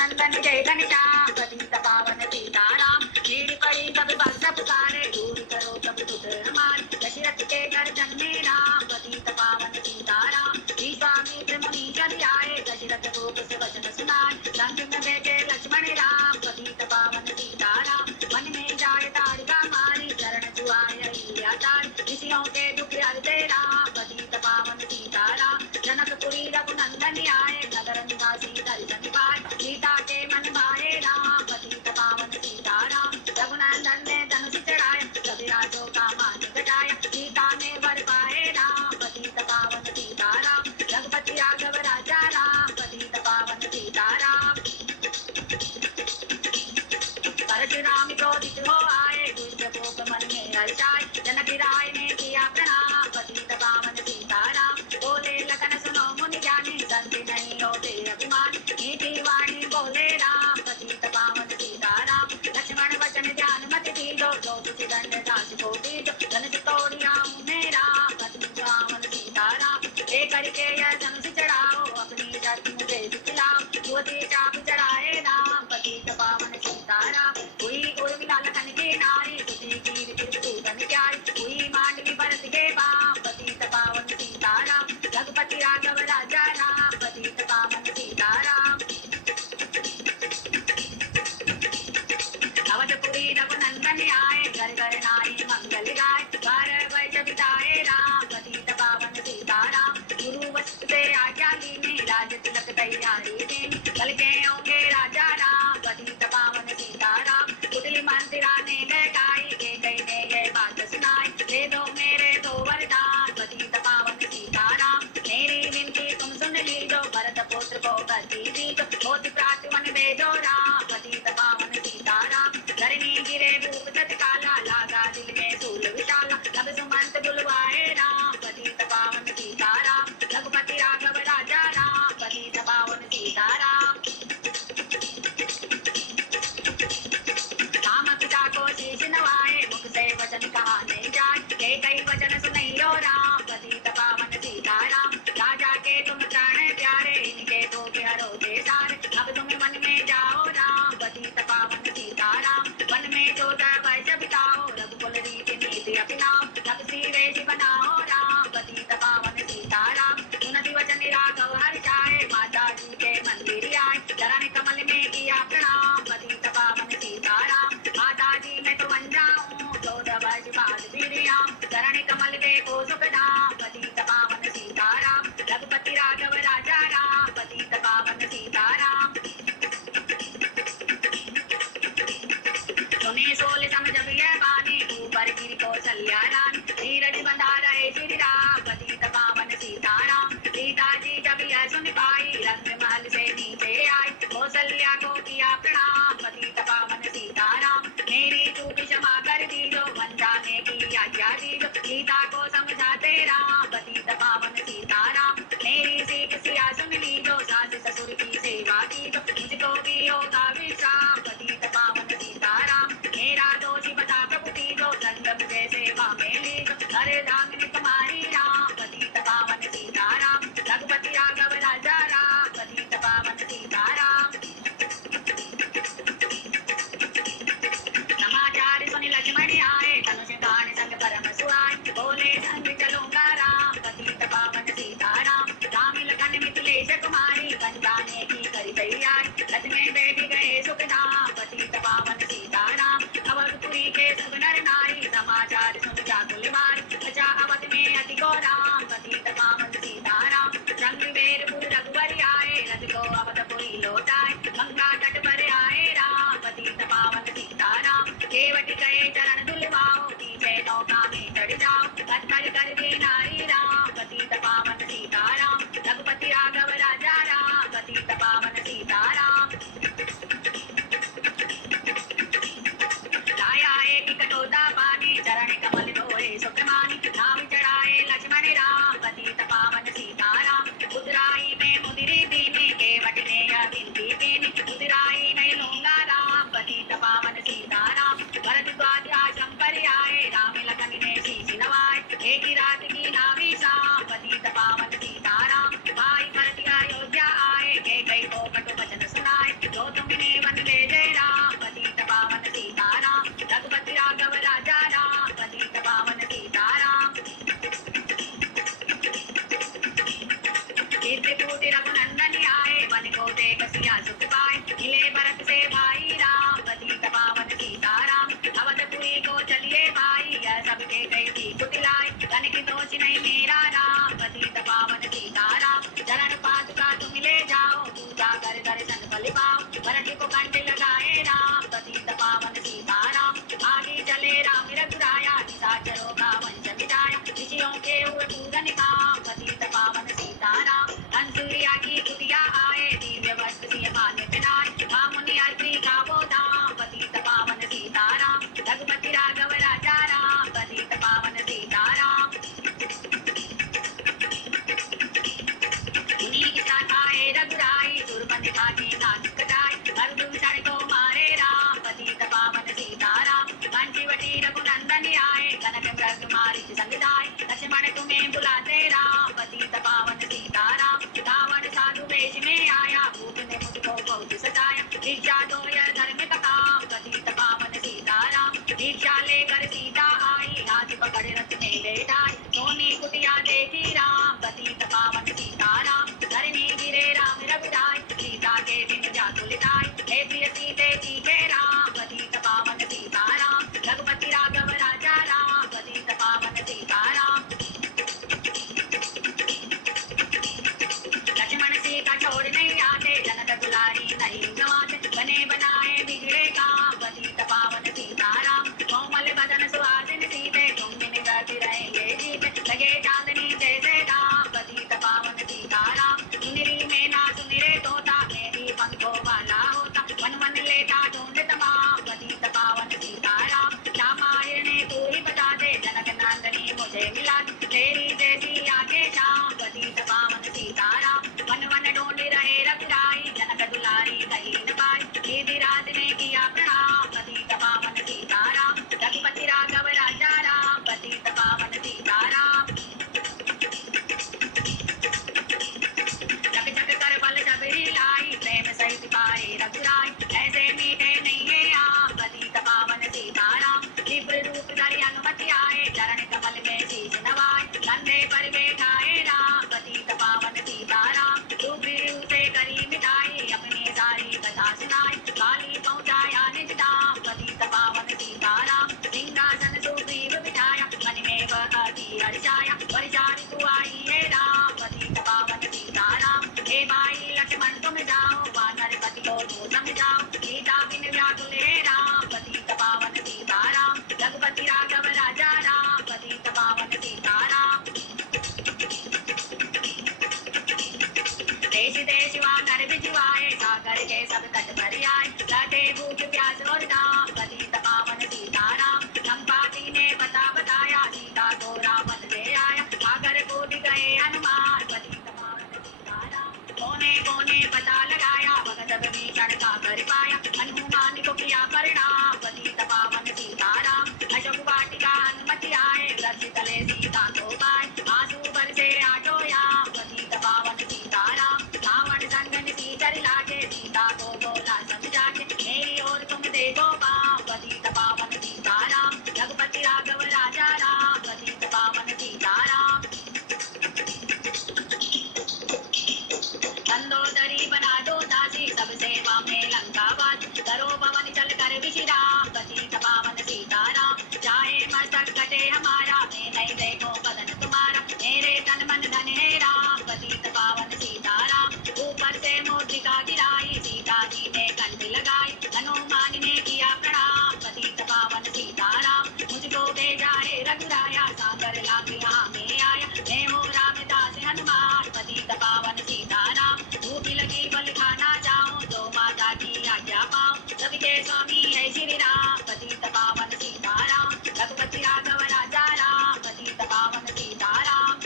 रघुनंदन जय घनश्याम पतित पावन सीताराम। मेरी पड़ी कभी भक्त पुकारे दूर करो कभी दुख हमारे। दशरथ के घर जन्मे राम पतित पावन सीताराम। विश्वामित्र मुनि जब आए दशरथ को कुछ वचन सुनाए। संग में बैठे लक्ष्मण राम पतित पावन सीताराम। मन में जाए ताड़का मारी चरण छुआए अहिल्या तारी। ऋषियों के दुख हरते राम पतित पावन सीताराम। जनकपुरी रघुनंदन आए नगर निवासी दर्शन पाए। सीता के मन भाए राम पतित पावन सीताराम। रघुनंदन ने धनुष चढ़ाया सभी राजों का मान घटाया। सीता ने वर पाए राम पतित पावन सीताराम। रघुपति राघव राजा राम पतित पावन सीताराम। परशुराम क्रोधित हो आए दुष्ट कोप मन में हर्षाए। जनक राय ने किया प्रणाम पतित पावन सीताराम। बोले लखन सुनो मुनि ज्ञानी संत नहीं होते अभिमान। मीठी वाणी बोले राम पतित पावन सीताराम। लक्ष्मण वचन ध्यान मत दीजो जो कुछ दंड दास को दीजो। धनुष तोड़िया उन्हें राम पतित पावन सीताराम। हे करके यह धनुष चढ़ाओ अपनी शक्ति मुझे दिखलाओ। ज्योति चाप चढ़ाए राम पतित पावन सीताराम। हुई उर्मिला लखन की नारी सुधी कीर त्रिभुवन प्यारी। हुई मांडवी भरत के बाम पतित पावन सीताराम। रघुपति राघव राजा राम पतित पावन सीताराम। अवधपुरी रघुनंदन आए घर घर नारी मंगल गाय। बारह वर्ष बिताए राम पतित पावन सीताराम। गुरु वस्तु से आज्ञा लीनी राज तिलक तैयारी देनी। कल के होंगे राजा राम पतित पावन सीताराम। कुटिल मंदिरा ने लगाई के कई ने ये बात सुनाई। दे दो मेरे दो वरदान पतित पावन सीताराम। मेरी विनती तुम सुन लीजो भरत पुत्र को गति दीजो। मोति प्रात मन भेजो राम पतित पावन सीताराम। धरनी गिरे भूप तत्काला लागा दिल में सूल विशाला। तब सुमंत बुलवाए राम पतित पावन सीताराम। रघुपति राघव राजा राम पतित पावन सीताराम। राम पिता को शीश नवाए मुख से वचन कहा नहीं जाए। कई वचन सुनियो राम पतित पावन सीताराम। राजा के तुम प्राण प्यारे इनके तो हरो दे सारे। अब तुम मन में जाओ राम पतित पावन सीताराम। वन में 14 वर्ष बिताओ रघुकुल रीति नीति अपनाओ। तपसी वेश बनाओ राम पतित पावन सीताराम। सुनति वचन राघव हर्षाए माता जी के मंदिर आए। चरण कमल में किया प्रणाम पतित पावन सीताराम। माता जी मैं तो बन जाऊं 14 वर्ष बाद फिर आऊं। चरण कमल देखो सुख धाम पतित पावन सीताराम। रघुपति राघव राजा राम पतित पावन सीताराम। सुने सोल समझ यह बानी ऊपर गिर कौशल्या रानी। धीरज बंधा रहे श्री राम पतित पावन सीताराम। सीता जी जब यह सुन पाई रंग महल से नीचे आई। कौशल्या को किया प्रणाम पतित पावन सीताराम। मेरी चूक क्षमा कर दीजो वन जाने की आज्ञा दीजो। सीता को समझाते राम पतित पावन सीताराम। मेरी सीख सिया सुन लीजो सास ससुर की सेवा कीजो। मुझको भी होगा विश्राम पतित पावन सीताराम। मेरा दोषी बता प्रभु दीजो संग मुझे सेवा में लीजो। हरे दांगनी तुम्हारी राम पतित पावन सीताराम। रघुपति राघव राजा राम पतित पावन सीताराम। समाचार सुन लक्ष्मण आए धनुष बाण संग परम सुहाए। बोले संग चलूंगा राम पतित पावन सीताराम। राम कोटि रघुनंदन आए, मन को देख सिया सुख पाए, मिले भरत से भाई राम, पतित पावन सीताराम। अवधपुरी को चलिए भाई, यह सबके कई की कुटिलाई, धन की दोष नहीं मेरा राम, पतित पावन सीताराम। चरण पादुका तुम ले जाओ, पूजा कर दर्शन फल पाओ, भरत को कंठ लगाए राम, पतित पावन सीताराम। आगे चले राम रघुराया, निशाचरों का वंश मिटाया, ऋषियों के हुए पूजन काम, पतित पावन सीताराम। हंसुरिया की कुटिया आए, दिव्य वस्त्र सिंह मान्य पहनाए, मामुनि अत्रि का वो धाम, पतित पावन सीताराम। रघुपति राघव राजा राम, पतित पावन सीताराम। उन्हीं की शाखाए रघुराई, सुरपंखा की नाक कटाई, मरुदूषण को मारे राम, पतित पावन सीताराम। कंचीवटी रघुनंदन आए, कनक मृग मारिच संग जाए, लक्ष्मण तुम्हें बुलाते राम, पतित पावन सीताराम। रावण साधु वेश में आया, भूत ने मुझको बहुत सताया, भिक्षा दो यह धर्म का काम, पतित पावन सीताराम। भिक्षा लेकर सीता आई, हाथ पकड़ रथ में बैठाई, सोनी कुटिया देखी राम, पतित पावन सीताराम। धरनी गिरे राम रघुराई, सीता के दिन जातुलिताई, हे प्रिय सीते सीखे राम, पतित पावन सीताराम। रघुपति राघव राजा राम, पतित पावन सीताराम। लक्ष्मण सीता छोड़ नहीं आते, जनक दुलारी नहीं गवाते, बने बनाए बिगड़े काम, पतित पावन सीताराम। कोमल बदन सुहासिन सीते, तुम बिन गति रहेंगे जीते, लगे चांदनी जैसे दाम, पतित पावन सीताराम। सुनिरी में ना सुनिरे तोता, मेरी पंखों वाला होता, मन मन लेता ढूंढ तमाम, पतित पावन सीताराम। रामायण ने तू ही बता दे, जनक नंदनी मुझे मिला दे, तेरी जैसी आगे शाम, पतित पावन सीताराम। वन वन ढूंढ रहे रघुराई, जनक दुलारी कहीं न पाई, धीराज ने किया प्रणाम, पतित पावन सीताराम। रघुपति राघव राजा राम, पतित पावन सीताराम। जग जग कर बल सबरी लाई, प्रेम सहित पाए रघुराई, ऐसे मीठे नहीं है आम, पतित पावन सीताराम। दिव्य रूप धरि अनुमति आए, चरण कमल में शीश नवाए, कंधे पर बैठाए राम, पतित पावन सीताराम। रूप से करी मिठाई, अपनी सारी कथा सुनाई, काली पहुंचाया निज धाम, पतित पावन सीताराम। सिंहासन सुग्रीव बिठाया, मन में वह अति हर्षाया, वर्षा ऋतु आई है राम, पतित पावन सीताराम। हे भाई लक्ष्मण तुम जाओ, वानर पति को तो समझाओ, सीता बिन व्याकुल है राम, पतित पावन सीताराम। रघुपति राघव राजा राम, पतित पावन सीताराम। देश देश वानर भिजवाए, सागर के सब तट पर आए, लटे भूख प्यास और दाम, पतित पावन सीताराम। संपाति ने पता बताया, सीता को रावण ले आया, सागर कूद गए हनुमान, पतित पावन सीताराम। कोने कोने पता लगाया, भगत भीषण का कर पाया, हनुमान को किया प्रणाम, पतित पावन सीताराम। अशोक वाटिका अनुमति आए, वृक्ष तले सीता को पाए, आंसू बरसे आठो याम, पतित पावन सीताराम। रावण संगन सीकर लागे, सीता को बोला समझा के, मेरी ओर तुम देखो बाम, पतित पावन सीताराम। रघुपति राघव राजा राम, पतित पावन सीताराम। मंदोदरी बना दो दासी, सब सेवा में लंकावास, करो पवन चल कर विश्राम, पतित पावन सीताराम। चाहे मस्तक कटे हमारा, मैं नहीं देखो बदन तुम्हारा, मेरे तन मन धन है राम, पतित पावन सीताराम। ऊपर से मूर्तिका गिराई, सीता जी ने कंठ लगाई, हनुमान ने किया प्रणाम, पतित पावन सीताराम। मुझको भेजा है रघुराया, सागर लागे में आया, मैं हूँ रामदास हनुमान, पतित पावन सीताराम। भूख लगी बल खाना चाहूं, तो माता की आज्ञा पाऊं, सबके स्वामी है श्री राम, पतित पावन सीताराम। रघुपति राघव राजा राम, पतित पावन सीताराम।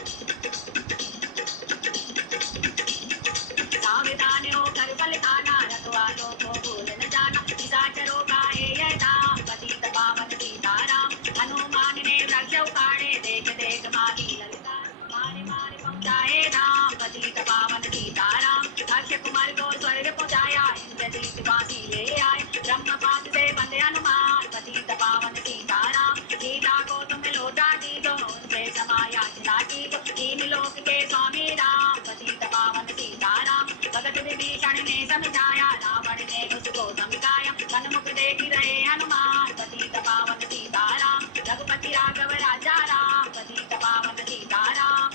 सावधान होकर बल खाना, रखवालों को भूल न जाना, निशाचरों का है यह धाम, पतित पावन सीताराम। हनुमान ने वृक्ष उखाड़े, देख देख मारी ललकार, मारे मारे पहुंचाए राम, पतित पावन सीताराम। अक्षय कुमार को स्वर्ग पहुंचाया, इंद्रजीत वासी ले आए, ब्रह्मपाद से बंदे हनुमान, पतित पावन सीताराम। सीता को तुम लौटा दी दो, उनसे समाया की दो, तीन लोक के स्वामी राम, पतित पावन सीताराम। लेती रहे हनुमान पतित पावन सीताराम। रघुपति राघव राजा राम पतित पावन सीताराम।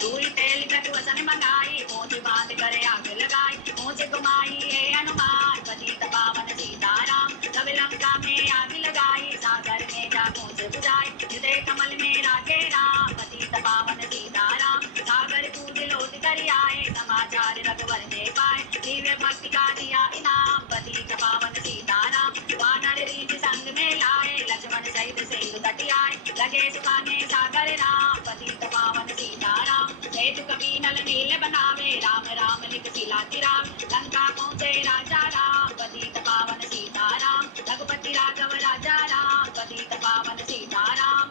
दूरी तेल कटु वसन मंगाई मोच बांध करे आग लगाई। मोच घुमाई है हनुमान पतित पावन सीताराम। तब लंका में आग लगाई सागर में जा पहुँच बुझाई। हृदय कमल में राखे राम पतित पावन सीताराम। सागर कूद लोट कर आए समाचार रघुवर में पाए। दिव्य भक्ति का दिया इनाम पतित पावन सीताराम। वानर रीत संग में लाए लक्ष्मण सहित सिंधु तट आए। लगे सुखाने सागर राम पतित पावन सीताराम। सेतु कभी नल नील बनावे राम राम लिख सिलाती राम। लंका पहुँचे राजा राम पतित पावन सीताराम। रघुपति राघव राजा राम पतित पावन सीताराम।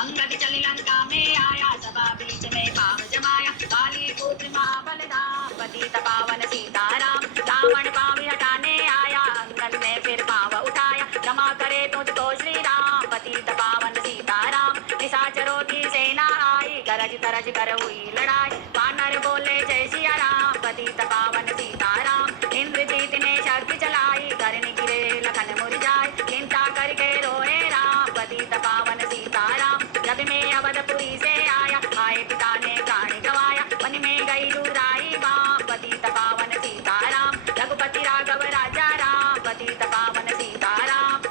अंगद चल लंका में आया सभा बीच में पाव जमाया। काली पुत्र महाबलराम पतित पावन सीताराम। रावण पाव हटाने आया अंगद ने फिर पाव उठाया। क्षमा करे तुझको श्री राम पतित पावन सीताराम। निशाचरों की सेना आई गरज तरज कर हुई लड़ाई। वानर बोले जय सिया राम पतित पावन सीताराम। इंद्रजीत ने शक्ति चलाई करने गिरे लखन मुरझाए। चिंता करके रोए राम पतित पावन सीताराम। जब मैं अवधपुरी से आया आए पिता ने प्राण गवाया। वन में गई दूराई बाम पतित पावन सीताराम। रघुपति राघव राजा राम पतित पावन सीताराम।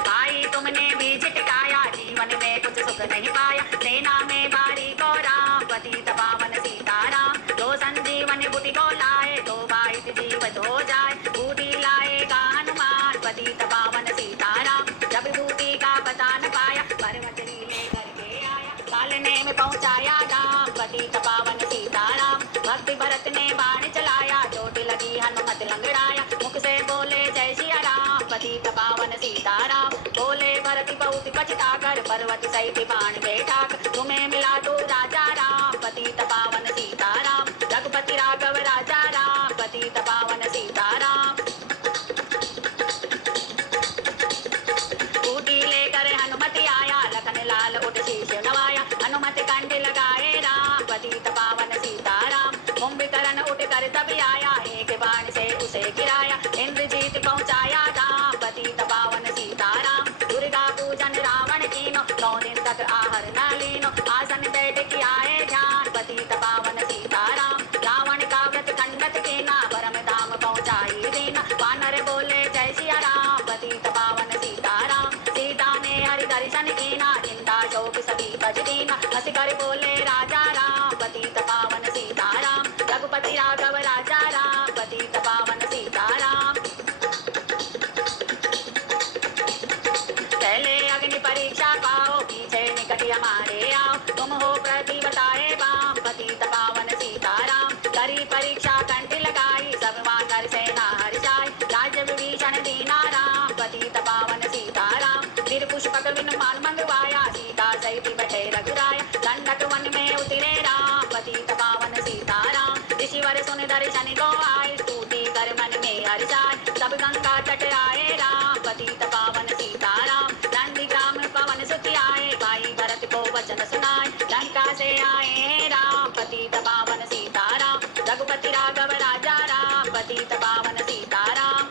भाई तुमने बीच टिकाया जीवन में कुछ सुख नहीं पाया। सेना में बारी को राम पतित पावन सीताराम। दो संजीवन बूटी को लाए दो भाई जीवित हो जाए। बूटी लाएगा हनुमान पतित पावन सीताराम। जब बूटी का पता न पाया पर्वत नीले करके आया। कालने में पहुंचाया राम पतित पावन सीताराम। भक्ति भरत ने बाण चलाया चोट लगी हनुमत लंगड़ाया। मुख से बोले जय सिया राम पतित पावन सीताराम। बोले भरत बहुत पछता कर पर्वत सहित बाण बैठा। तुम्हें मिला तो राजा राम पतित पावन सीताराम। रघुपति राघव राजा राम पतित पावन सीताराम। बूटी लेकर हनुमत आया लखन लाल उठ शीश नवाया। हनुमत कंठ लगाए राम पतित पावन सीताराम। कुंभकर्ण उठ कर तब आया एक बाण से उसे गिराया। इंद्रजीत पहुंचाया राम पतित पावन सीताराम। दुर्गा पूजन रावण कीनो 9 दिन तक आहार न लीनो। आसन बैठ के आए ध्यान पतित पावन सीताराम। रावण का व्रत खंडत कीना परम धाम पहुंचाई दीना। वानर बोले जय सिया राम पतित पावन सीताराम। सीता ने हरि दर्शन कीना चिंता शोक सभी बज दीना। हंस कर बोले राजा राम पतित पावन सीताराम। रघुपति राघव राजा राम पतित पावन सीताराम। पहले अग्नि परीक्षा पाओ पीछे निकट हमारे आओ। तुम हो प्रतिवताए बाम पतित पावन सीताराम। करी परीक्षा कंठ लगाई सब वानर सेना हर्षाई। राज्य विभीषण दीना राम पतित पावन सीताराम। फिर पुष्पक विमान मंगवाया सीता सहित बैठे रघुराया। दंडक वन में उतरे राम पतित पावन सीताराम। ऋषिवर सुन दर्शन को आए स्तुति कर मन में हर्षाय। सब गंगा तट आए राम पतित पावन सीताराम। नंदीग्राम पवन सुत आए भाई भरत को वचन सुनाए। लंका से आए राम पतित पावन सीताराम। रघुपति राघव राजा राम पतित पावन सीताराम।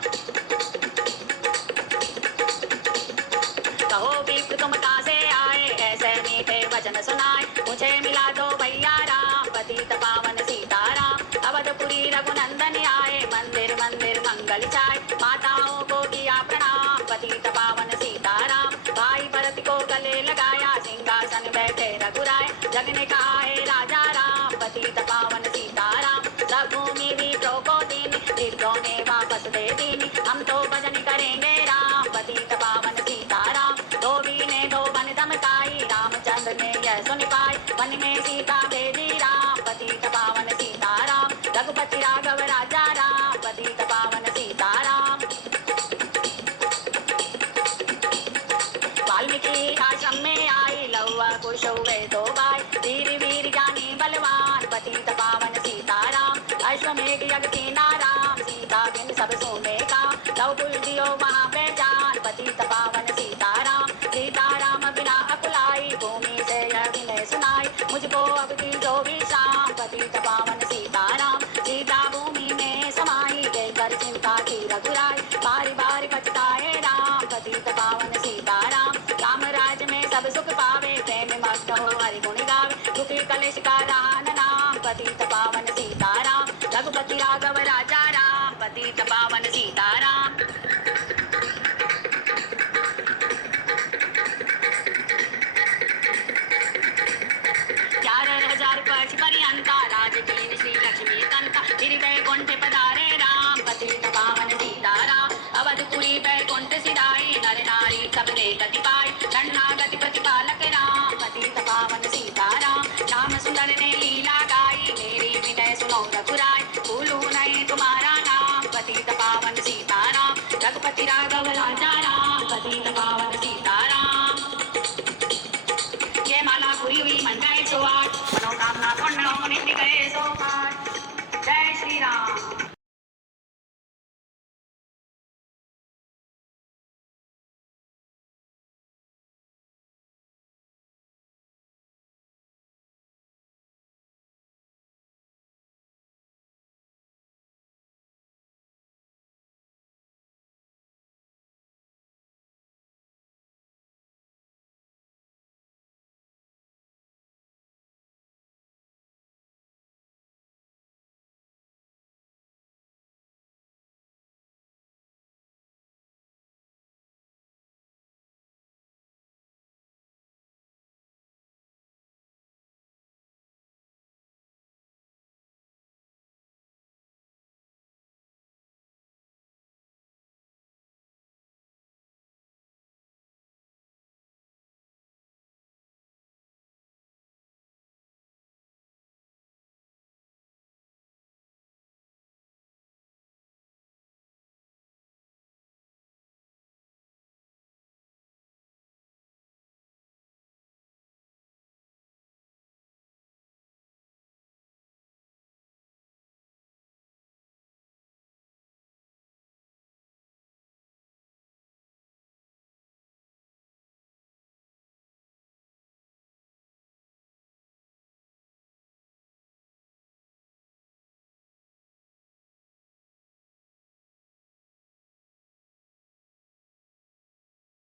कहो विप्र तुम कहाँ से आए ऐसे मीठे वचन सुनाए। मुझे मिला दो भैया राम पतित पावन सीताराम। अवधपुरी रघुनंदन आए मंदिर मंदिर मंगल छाए। माताओं को किया प्रणाम पतित पावन सीताराम। भाई भरत को गले लगाया सिंहासन बैठे रघुराय। जग ने कहा है राजा राम पतित पावन सीताराम। सब भूमि विप्रों को दीनी सिद्धों ने वापस दे दीनी। हम तो भजन करेंगे राम पतित पावन सीताराम। धोबी ने धोबन धमकाई रामचंद्र ने यह सुन पाई। वन में सीता भेजी राम पतित पावन सीताराम। रघुपति राघव राजा राम पतित पावन सीताराम। वाल्मीकि आश्रम में आई लौवा कुश हुए 2 भाई। वीर वीर ज्ञानी बलवान पतित पावन सीताराम। अश्वमेघ यज्ञ कीना राम सीता बिन सब सोने का। लव कुल दियो वहाँ पे जान पतित पावन सीताराम। सीताराम बिना अकुलाई भूमि से यह विनय देश का दान नाम पतित पावन सीताराम, रघुपति राघव राजा राम, पतित पावन सीताराम। 11,000 वर्ष पर्यंता राजकीन श्री लक्ष्मी तंता, गिरि बैकुंठ पधारे राम, पतित पावन सीताराम। अवधपुरी बैकुंठ सिधाई, नर नारी सब ने गति पाई, शरणागति प्रतिपालक राम, पतित पावन सीताराम। श्याम सुंदर ने लीला गाई, मेरी विनय सुनो रघुराई, भूलू नहीं तुम्हारा नाम, पतित पावन सीताराम। रघुपति राघव राजा